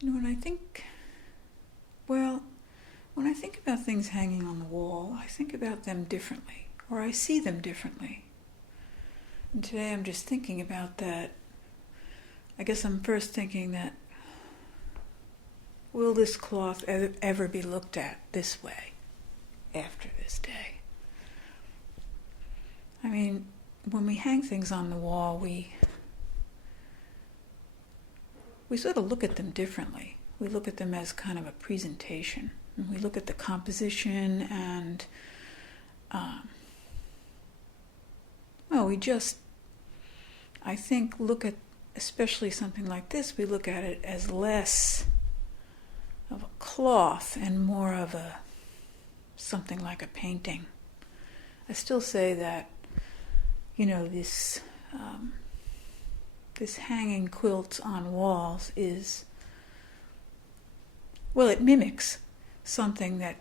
When I think, well, when I think about things hanging on the wall, I think about them differently, or I see them differently. And today I'm just thinking about that. I guess I'm first thinking that, will this cloth ever be looked at this way after this day? I mean, when we hang things on the wall, we sort of look at them differently. We look at them as kind of a presentation. And we look at the composition and, we just, I think, look at, especially something like this, we look at it as less of a cloth and more of something like a painting. I still say that, this hanging quilts on walls is, it mimics something that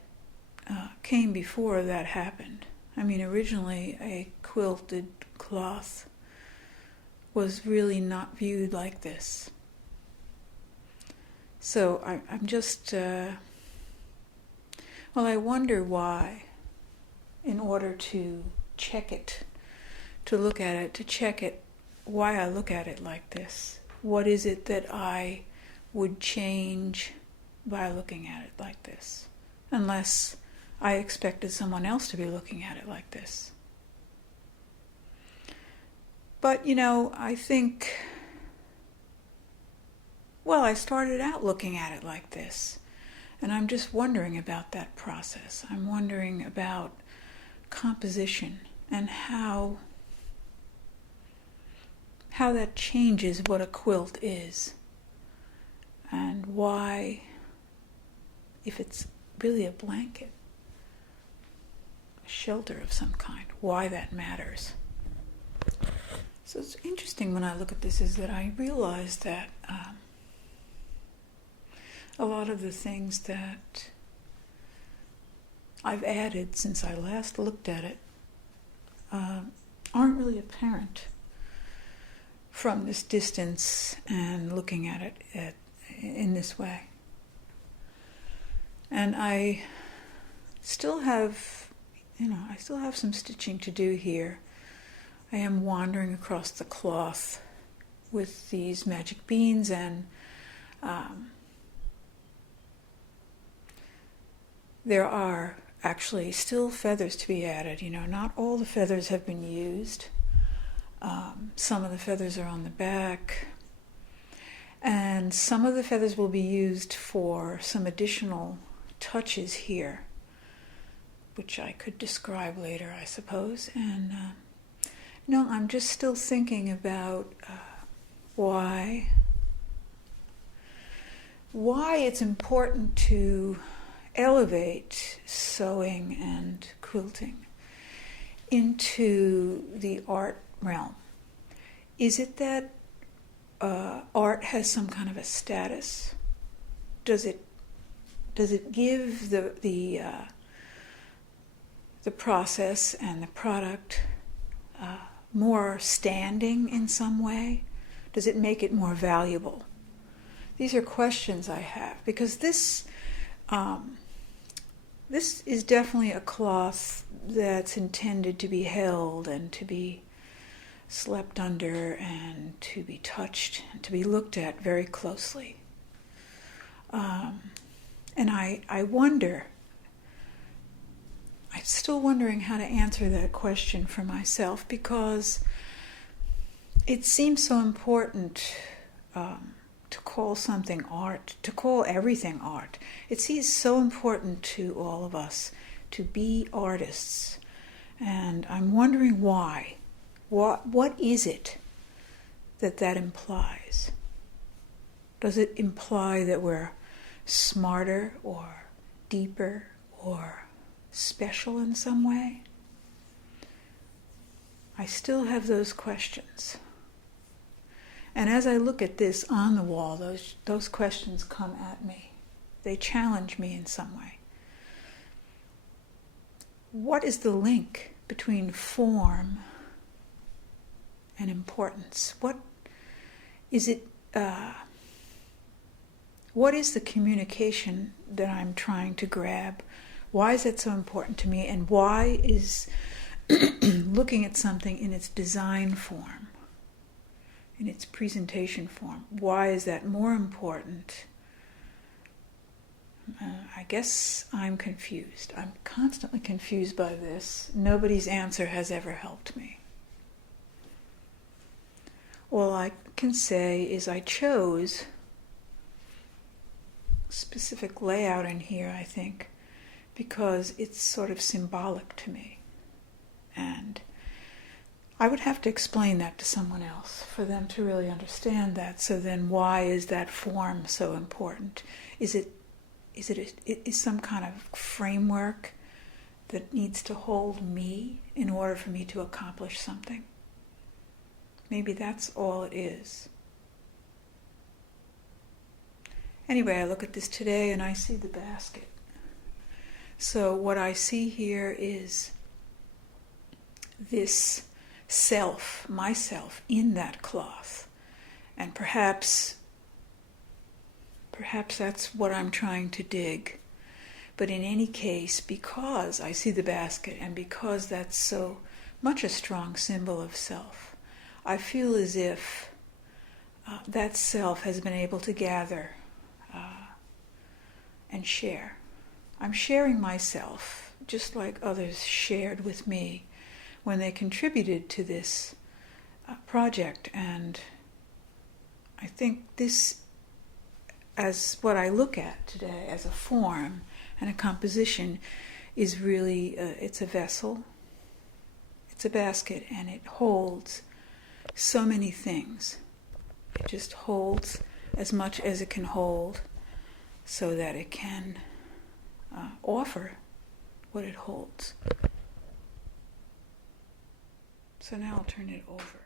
came before that happened. I mean, originally a quilted cloth was really not viewed like this. So I'm just, I wonder why, in order to check it, to look at it, to check it, why I look at it like this. What is it that I would change by looking at it like this? Unless I expected someone else to be looking at it like this. But, I think, I started out looking at it like this. And I'm just wondering about that process. I'm wondering about composition and how that changes what a quilt is. And why, if it's really a blanket, a shelter of some kind, why that matters. So it's interesting when I look at this is that I realize that a lot of the things that I've added since I last looked at it aren't really apparent from this distance and looking at it in this way. And I still have, some stitching to do here. I am wandering across the cloth with these magic beans, and there are actually still feathers to be added. Not all the feathers have been used. Some of the feathers are on the back, and some of the feathers will be used for some additional touches here, which I could describe later, I suppose. And I'm just still thinking about why it's important to elevate sewing and quilting into the art realm. Is it that art has some kind of a status? Does it give the process and the product more standing in some way? Does it make it more valuable? These are questions I have, because this is definitely a cloth that's intended to be held and to be slept under and to be touched and to be looked at very closely. And I wonder, I'm still wondering how to answer that question for myself, because it seems so important to call something art, to call everything art. It seems so important to all of us to be artists. And I'm wondering why. What is it that implies? Does it imply that we're smarter or deeper or special in some way? I still have those questions. And as I look at this on the wall, those questions come at me. They challenge me in some way. What is the link between form and importance? What is it? what is the communication that I'm trying to grab? Why is it so important to me? And why is looking at something in its design form, in its presentation form, why is that more important? I guess I'm confused. I'm constantly confused by this. Nobody's answer has ever helped me. All I can say is I chose a specific layout in here, I think, because it's sort of symbolic to me. And I would have to explain that to someone else for them to really understand that. So then why is that form so important? Is some kind of framework that needs to hold me in order for me to accomplish something? Maybe that's all it is. Anyway, I look at this today and I see the basket. So what I see here is this self, myself, in that cloth. And perhaps that's what I'm trying to dig. But in any case, because I see the basket and because that's so much a strong symbol of self, I feel as if that self has been able to gather and share. I'm sharing myself just like others shared with me when they contributed to this project. And I think this, as what I look at today as a form and a composition, is really, it's a vessel, it's a basket, and it holds so many things. It just holds as much as it can hold so that it can offer what it holds. So now I'll turn it over.